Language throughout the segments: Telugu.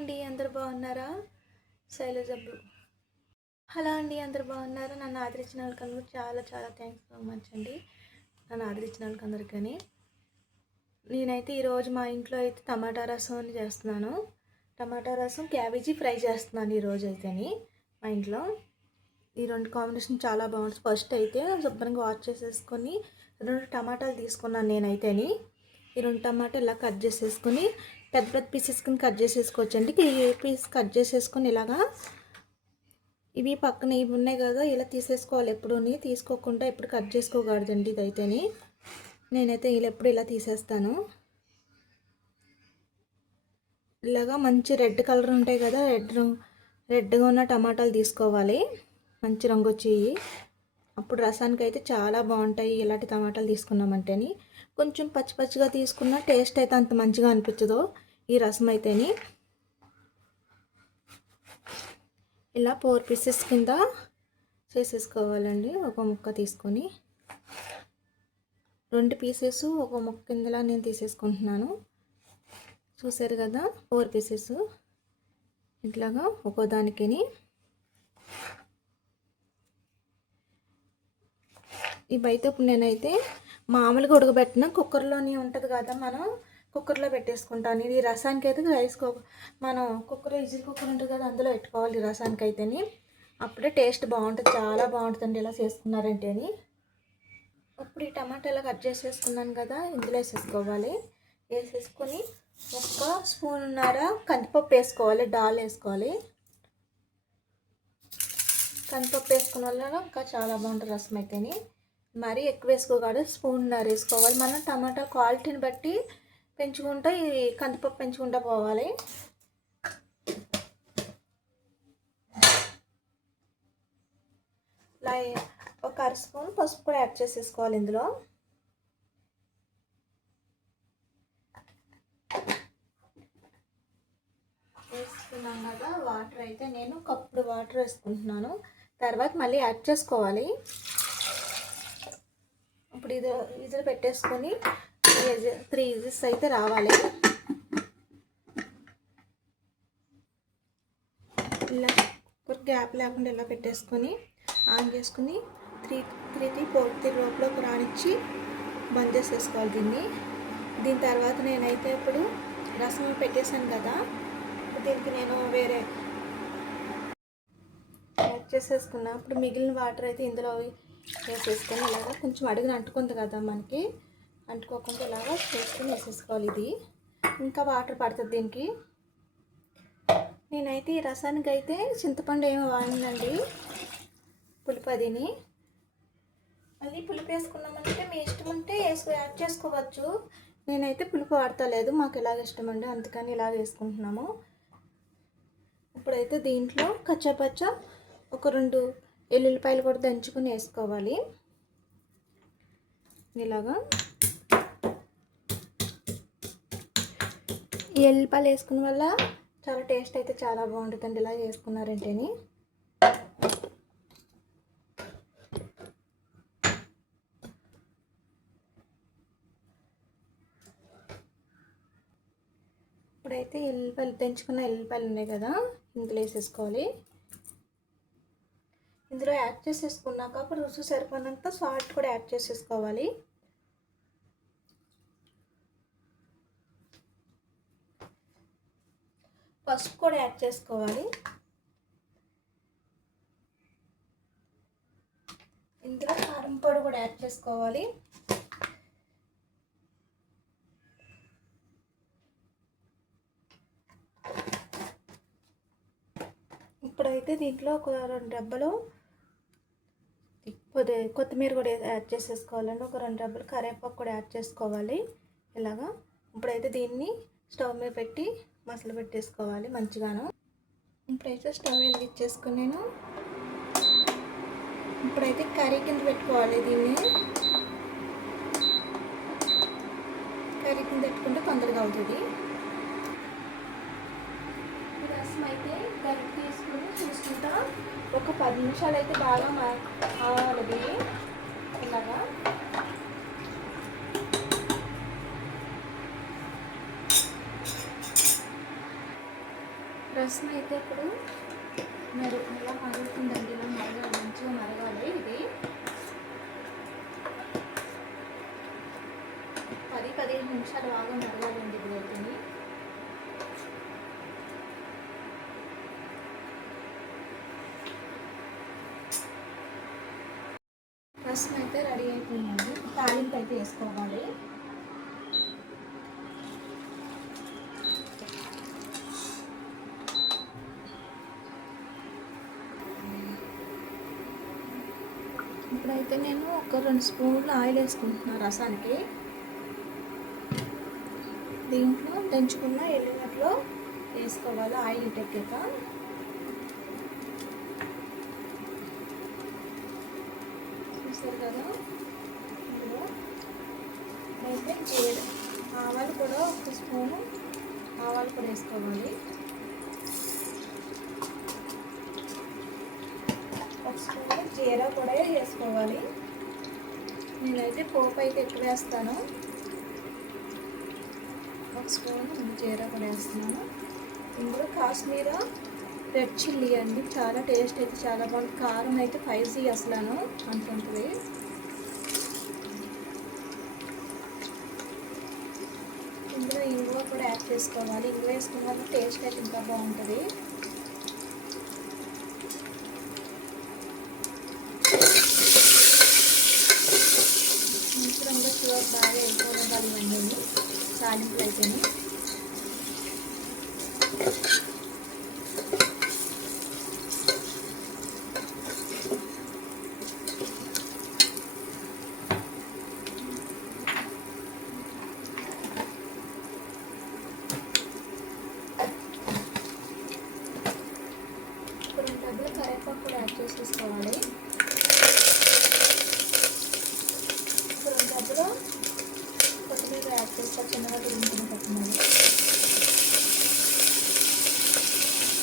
అండి, అందరు బాగున్నారా? శైలజ బ్లూ. హలో అండి, అందరు బాగున్నారా? నన్ను ఆదరించిన వాళ్ళకందరూ చాలా చాలా థ్యాంక్స్ సో మచ్ అండి. నన్ను ఆదరించిన వాళ్ళకందరికీ నేనైతే ఈరోజు మా ఇంట్లో అయితే టమాటా రసం అని చేస్తున్నాను. టమాటా రసం క్యాబేజీ ఫ్రై చేస్తున్నాను ఈరోజు అయితేని. మా ఇంట్లో ఈ రెండు కాంబినేషన్ చాలా బాగుంటుంది. ఫస్ట్ అయితే శుభ్రంగా వాష్ చేసేసుకొని 2 టమాటాలు తీసుకున్నాను నేనైతేని. ఈ 2 టమాటాలు ఇలా కట్ చేసేసుకొని పెద్ద పెద్ద పీసెస్ కింద కట్ చేసేసుకోవచ్చండి. ఈ పీస్ కట్ చేసేసుకొని ఇలాగా ఇవి పక్కన ఇవి ఉన్నాయి కదా, ఇలా తీసేసుకోవాలి. ఎప్పుడూని తీసుకోకుండా ఎప్పుడు కట్ చేసుకోకూడదండి ఇదైతేని. నేనైతే ఎప్పుడు ఇలా తీసేస్తాను. ఇలాగా మంచి రెడ్ కలర్ ఉంటాయి కదా, రెడ్గా ఉన్న టమాటాలు తీసుకోవాలి. మంచి రంగు వచ్చేవి, అప్పుడు రసానికి అయితే చాలా బాగుంటాయి. ఇలాంటి టమాటాలు తీసుకున్నామంటేని. కొంచెం పచ్చి పచ్చిగా తీసుకున్న టేస్ట్ అయితే అంత మంచిగా అనిపించదు ఈ రసం అయితేని. ఇలా 4 పీసెస్ కింద చేసేసుకోవాలండి. ఒక ముక్క తీసుకొని 2 పీసెస్ ఒక ముక్క కిందలా నేను తీసేసుకుంటున్నాను. చూసారు కదా, 4 పీసెస్ ఇట్లాగా ఒక్కో దానికిని. ఇవైతే ఇప్పుడు నేనైతే మామూలుగా ఉడకబెట్టిన కుక్కర్లోనే ఉంటుంది కదా, మనం కుక్కర్లో పెట్టేసుకుంటాను. ఇది రసానికి అయితే మనం విజిల్ కుక్కర్ ఉంటుంది కదా, అందులో పెట్టుకోవాలి ఈ రసానికి అయితేని. అప్పుడే టేస్ట్ బాగుంటుంది, చాలా బాగుంటుందండి ఇలా చేసుకున్నారంటేని. ఇప్పుడు ఈ టమాటాలు కట్ చేసేసుకున్నాను కదా, ఇందులో వేసేసుకోవాలి. వేసేసుకొని 1 స్పూన్నర కందిపప్పు వేసుకోవాలి, దాల్ వేసుకోవాలి. కందిపప్పు వేసుకున్న వల్ల ఇంకా చాలా బాగుంటుంది రసం అయితేని. మరీ ఎక్కువ వేసుకోకూడదు, స్పూన్నర వేసుకోవాలి. మనం టమాటా క్వాలిటీని బట్టి పెంచుకుంటూ ఈ కందిపప్పు పెంచుకుంటూ పోవాలి. ఇలా 1 అర స్పూన్ పసుపు కూడా యాడ్ చేసేసుకోవాలి ఇందులో. వేసుకున్నాం కదా, వాటర్ అయితే నేను కప్పుడు వాటర్ వేసుకుంటున్నాను. తర్వాత మళ్ళీ యాడ్ చేసుకోవాలి. ఇప్పుడు ఇది పెట్టేసుకొని 3 విజిల్స్ అయితే రావాలి. ఇలా గ్యాప్ లేకుండా ఇలా పెట్టేసుకొని ఆన్ చేసుకుని 3-4 లోపల రానిచ్చి బంద్ చేసేసుకోవాలి దీన్ని. దీని తర్వాత నేనైతే ఇప్పుడు రసం పెట్టేశాను కదా, దీనికి నేను వేరే యాడ్ చేసేసుకున్నా. ఇప్పుడు మిగిలిన వాటర్ అయితే ఇందులో వేసేసుకొని ఇలాగా కొంచెం అడుగున అంటుకుంది కదా, మనకి అంటుకోకుండా ఇలాగా చేసుకొని వేసేసుకోవాలి. ఇది ఇంకా వాటర్ పడుతుంది దీనికి. నేనైతే ఈ రసానికి అయితే చింతపండు ఏమో వాడినండి, పులుపదిని. మళ్ళీ పులుపు వేసుకున్నామంటే మీ ఇష్టం ఉంటే యాడ్ చేసుకోవచ్చు. నేనైతే పులుపు వాడతలేదు, మాకు ఇలాగ ఇష్టం అండి, అందుకని ఇలాగ వేసుకుంటున్నాము. ఇప్పుడైతే దీంట్లో కచ్చాపచ్చ ఒక 2 ఎల్లుల్లిపాయలు కూడా దంచుకొని వేసుకోవాలి. ఇలాగా ఈ ఎల్లుల్లిపాయలు వేసుకున్న వల్ల చాలా టేస్ట్ అయితే చాలా బాగుంటుందండి ఇలా చేసుకున్నారంటేని. ఇప్పుడైతే దంచుకున్న ఎల్లుల్లిపాయలు ఉన్నాయి కదా, ఇందులో వేసేసుకోవాలి. ఇందులో యాడ్ చేసేసుకున్నాక అప్పుడు రుచి సరిపోయినంత సాల్ట్ కూడా యాడ్ చేసేసుకోవాలి. పసుపు కూడా యాడ్ చేసుకోవాలి. ఇందులో కారం పొడి కూడా యాడ్ చేసుకోవాలి. ఇప్పుడైతే దీంట్లో ఒక 2 రెబ్బలు కొత్తిమీర కూడా యాడ్ చేసేసుకోవాలండి. ఒక 2 రెబ్బలు కరివేపాకు కూడా యాడ్ చేసుకోవాలి ఇలాగా. ఇప్పుడైతే దీన్ని స్టవ్ మీద పెట్టి మసాలా పెట్టేసుకోవాలి మంచిగాను. ఇప్పుడైతే స్టవ్ వెలిగించేసుకుని నేను ఇప్పుడైతే కర్రీ కింద పెట్టుకోవాలి. దీన్ని కర్రీ కింద పెట్టుకుంటే తొందరగా అవుతుంది. రసం అయితే గరిటె తీసుకుని చూసుకుంటా ఒక 10 నిమిషాలు అయితే బాగా ఆవాలి ఇలాగా. రసం అయితే ఇప్పుడు మరి ఇలా మరుగుతుందండి. ఇలా మరగాలి, మంచిగా మరగాలి. ఇది 10-15 నిమిషాలు బాగా మరగాలండి. ఇది అవుతుంది. రసం అయితే రెడీ అయిపోయిందండి. తాలింపు అయితే వేసుకోవాలి. ఇప్పుడైతే నేను ఒక 2 స్పూన్లు ఆయిల్ వేసుకుంటున్నాను రసానికి. దీంట్లో దంచుకున్న ఎల్లిగడ్డలు వేసుకోవాలి ఆయిల్ ఎక్కాక. చూసారు కదా, ఇందులో అయితే జీలకర్ర, ఆవాలు కూడా 1 స్పూను ఆవాలు కూడా వేసుకోవాలి. 1 స్పూన్ జీరా కూడా వేసుకోవాలి. నేనైతే పోపు అయితే ఎక్కువ వేస్తాను. 1 స్పూన్ జీరా కూడా వేస్తున్నాను. ఇందులో కాశ్మీరా రెడ్ చిల్లీ అండి. చాలా టేస్ట్ అయితే చాలా బాగుంది. కారం అయితే 5 అసలు అంత ఉంటుంది. ఇందులో ఇంగువ కూడా యాడ్ చేసుకోవాలి. ఇంగువ వేసుకున్న వల్ల టేస్ట్ అయితే ఇంకా బాగుంటుంది. మంచిగా చూడ బాగా వేసుకోవాలి. ఇవన్నీ తాలింపులు అయితేనే డబ్బులు కరివేపాకు కూడా యాడ్ చేసేసుకోవాలి. డబ్బులు కొత్తిమీర యాడ్ చేసుకోవాలి. చిన్నగా తురుముకుని కొత్తిమీర.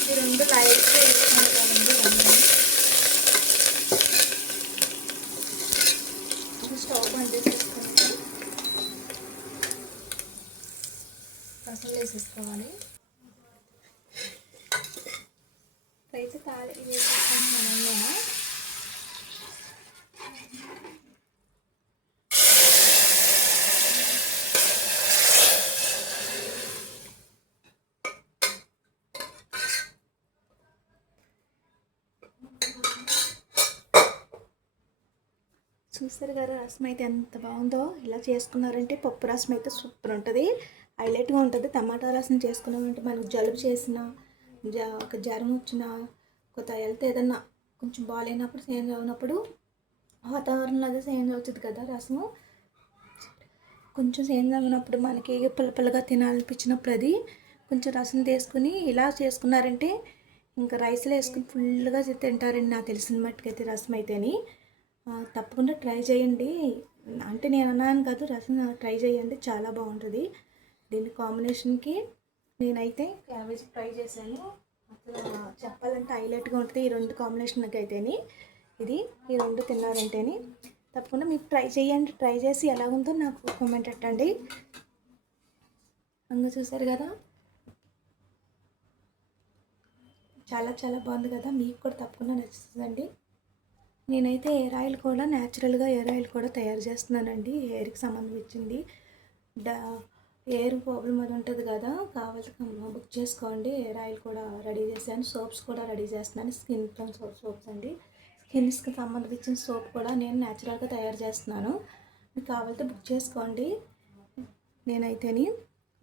ఈ 2 లైట్గా వేసుకుంటామండి. స్టవ్ బంద్ చేసేసుకుంటాం. రసం వేసేసుకోవాలి. అయితే ఇది వేసేసుకొని మనం చూస్తారు కదా, రసం అయితే ఎంత బాగుందో. ఇలా చేసుకున్నారంటే పప్పు రసం అయితే సూపర్ ఉంటుంది, హైలైట్గా ఉంటుంది. టమాటా రసం చేసుకున్నామంటే మనకు జలుబు చేసిన, ఒక జ్వరం వచ్చిన, కొత్త హెల్త్ ఏదన్నా కొంచెం బాగాలేనప్పుడు, చేంజ్ అవునప్పుడు, వాతావరణం అదే చేంజ్ అవుతుంది కదా. రసము కొంచెం చేంజ్ అవునప్పుడు మనకి పుల్లపుల్లగా తినాలనిపించినప్పుడు అది కొంచెం రసం తీసుకుని ఇలా చేసుకున్నారంటే ఇంకా రైస్లో వేసుకుని ఫుల్గా తింటారండి. నాకు తెలిసిన మట్టుకైతే రసం అయితేని తప్పకుండా ట్రై చేయండి. అంటే నేను అన్నాను కాదు, రసం ట్రై చేయండి, చాలా బాగుంటుంది. దీని కాంబినేషన్కి నేనైతే క్యాబేజీ ఫ్రై చేశాను. అసలు చెప్పాలంటే హైలైట్గా ఉంటుంది ఈ 2 కాంబినేషన్కి అయితేని. ఈ 2 తిన్నారంటేని తప్పకుండా మీరు ట్రై చేయండి. ట్రై చేసి ఎలా ఉందో నాకు కామెంట్ పెట్టండి. అంగా చూసారు కదా, చాలా చాలా బాగుంది కదా. మీకు కూడా తప్పకుండా నచ్చుతుందండి. నేనైతే హెయిర్ ఆయిల్ కూడా న్యాచురల్గా హెయిర్ ఆయిల్ కూడా తయారు చేస్తున్నానండి. హెయిర్కి సంబంధించింది. హెయిర్ ప్రాబ్లం అది ఉంటుంది కదా, కావాలి బుక్ చేసుకోండి. హెయిర్ ఆయిల్ కూడా రెడీ చేశాను. సోప్స్ కూడా రెడీ చేస్తున్నాను. స్కిన్ సోప్స్ అండి. స్కిన్స్కి సంబంధించిన సోప్ కూడా నేను న్యాచురల్గా తయారు చేస్తున్నాను. మీకు కావాలంటే బుక్ చేసుకోండి. నేనైతేని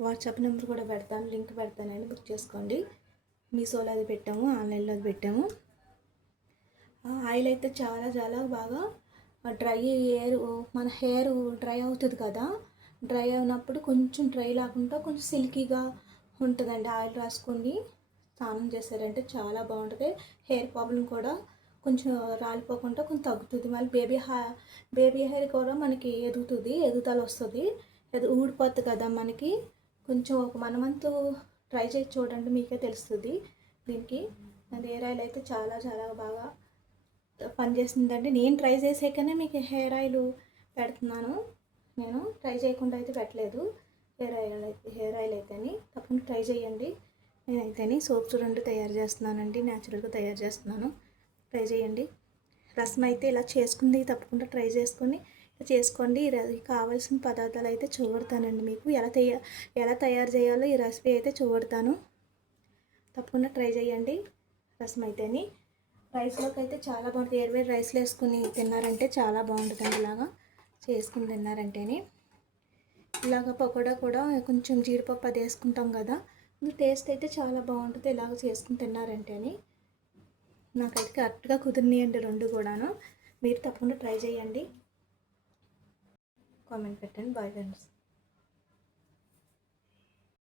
వాట్సాప్ నెంబర్ కూడా పెడతాను, లింక్ పెడతానండి, బుక్ చేసుకోండి. మీషోలో అది పెట్టాము, ఆన్లైన్లో అది పెట్టాము. ఆయిల్ అయితే చాలా చాలా బాగా డ్రై మన హెయిర్ డ్రై అవుతుంది కదా, డ్రై అయినప్పుడు కొంచెం డ్రై లేకుండా కొంచెం సిల్కీగా ఉంటుందండి. ఆయిల్ రాసుకొని స్నానం చేశారంటే చాలా బాగుంటుంది. హెయిర్ ప్రాబ్లం కూడా కొంచెం రాలిపోకుండా కొంచెం తగ్గుతుంది. మళ్ళీ బేబీ హెయిర్ కూడా మనకి ఎదుగుదల వస్తుంది. ఊడిపోతుంది కదా మనకి. కొంచెం ఒక మనమంతు ట్రై చేసి చూడండి, మీకే తెలుస్తుంది. దీనికి హెయిర్ ఆయిల్ అయితే చాలా చాలా బాగా పనిచేస్తుందండి. నేను ట్రై చేసాకనే మీకు హెయిర్ ఆయిల్ పెడుతున్నాను. నేను ట్రై చేయకుండా అయితే పెట్టలేదు. హెయిర్ ఆయిల్ అయితేని తప్పకుండా ట్రై చేయండి. నేనైతేనే సోప్స్ 2 తయారు చేస్తున్నానండి. న్యాచురల్గా తయారు చేస్తున్నాను. ట్రై చేయండి. రసం అయితే ఇలా చేసుకుంది తప్పకుండా ట్రై చేసుకోండి. కావాల్సిన పదార్థాలు అయితే చూపెడతానండి మీకు. ఎలా తయారు చేయాలో ఈ రెసిపీ అయితే చూపెడతాను. తప్పకుండా ట్రై చేయండి. రసం అయితేని రైస్లోకి అయితే చాలా బాగుంటుంది. వేరు రైస్లో వేసుకుని తిన్నారంటే చాలా బాగుంటుందండి. ఇలాగా చేసుకుని తిన్నారంటేనే. ఇలాగ పకోడా కూడా కొంచెం జీడిపప్పు అది వేసుకుంటాం కదా, టేస్ట్ అయితే చాలా బాగుంటుంది. ఇలాగ చేసుకుని తిన్నారంటేని నాకైతే కరెక్ట్గా కుదిరినాయండి 2 కూడాను. మీరు తప్పకుండా ట్రై చేయండి. కామెంట్ పెట్టండి. Bye friends.